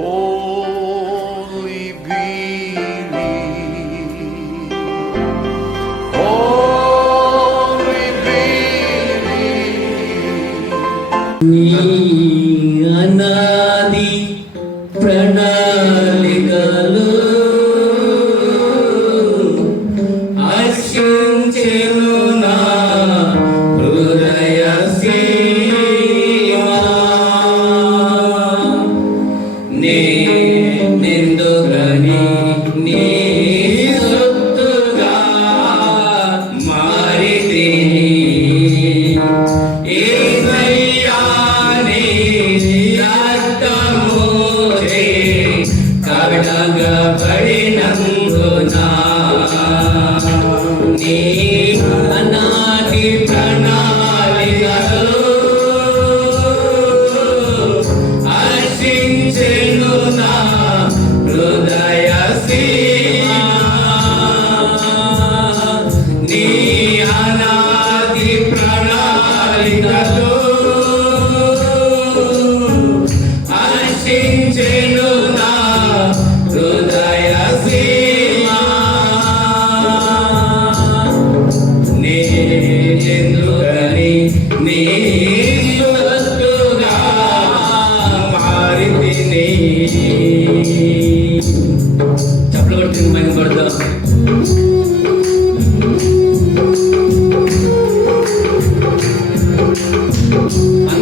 Oh. Hey.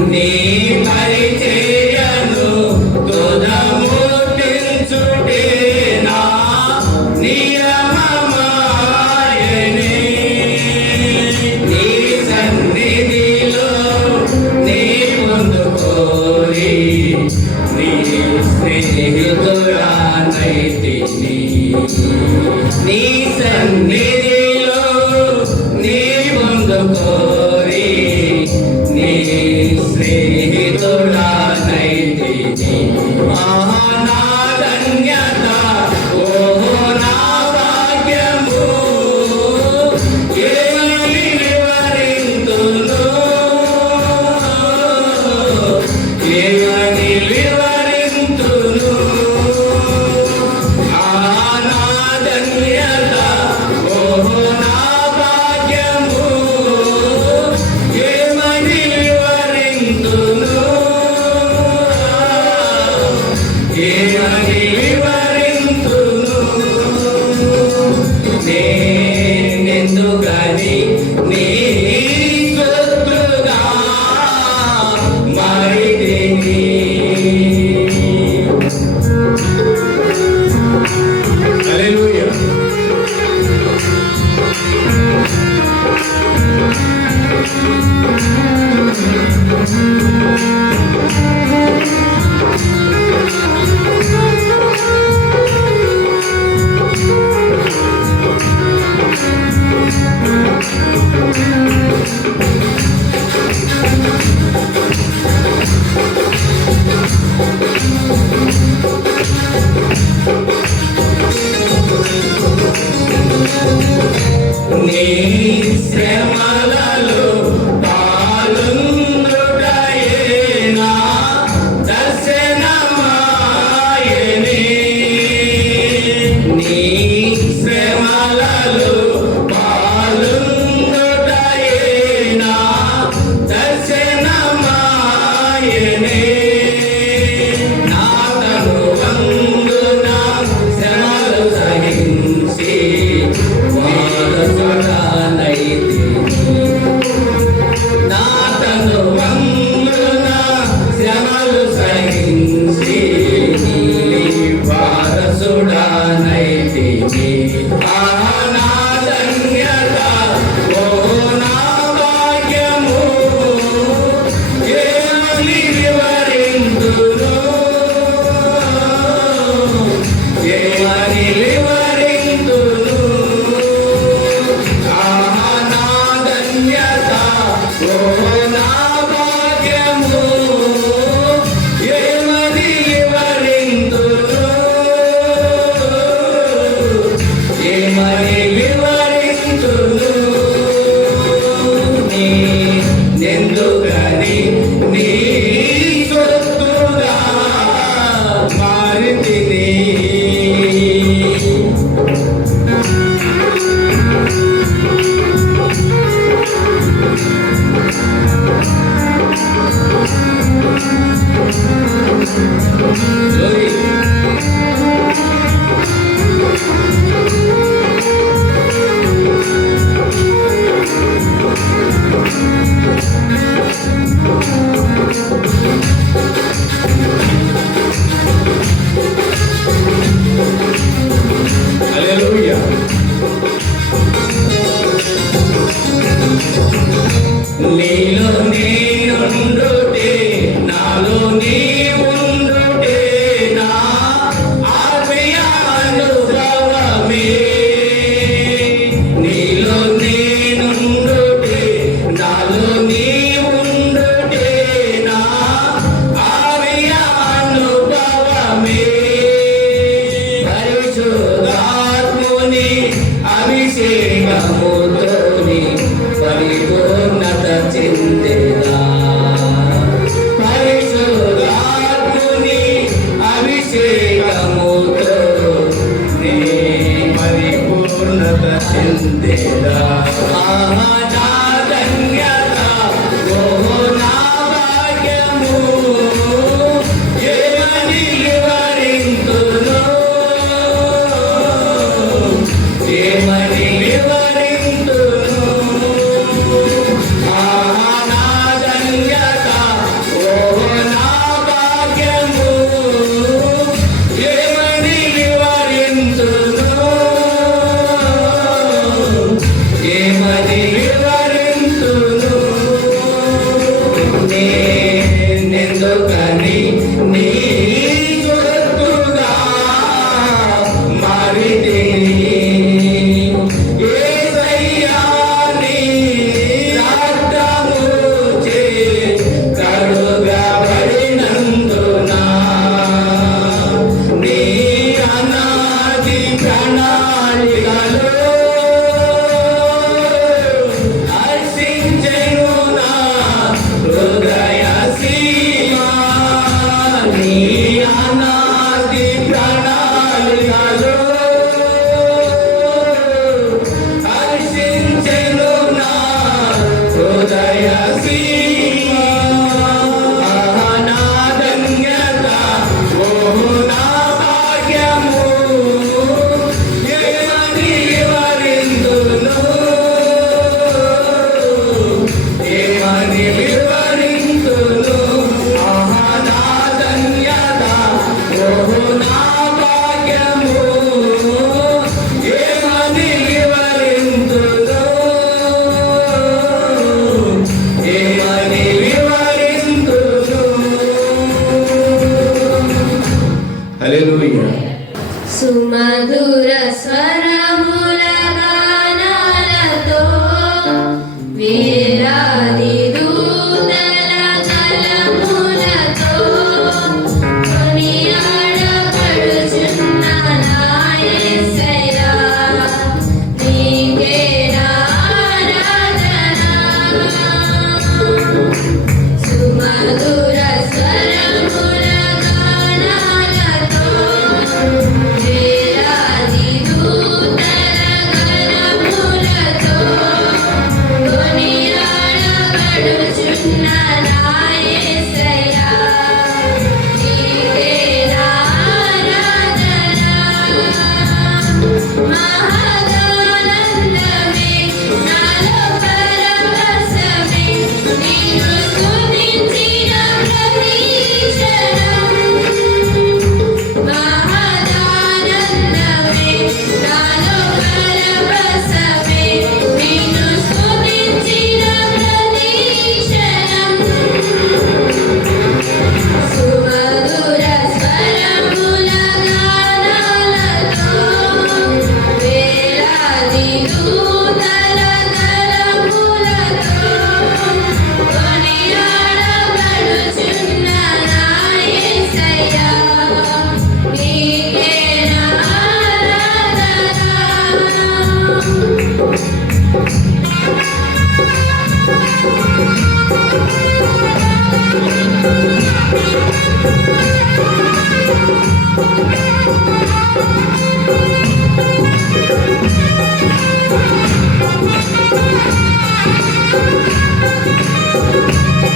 नी मरी 在心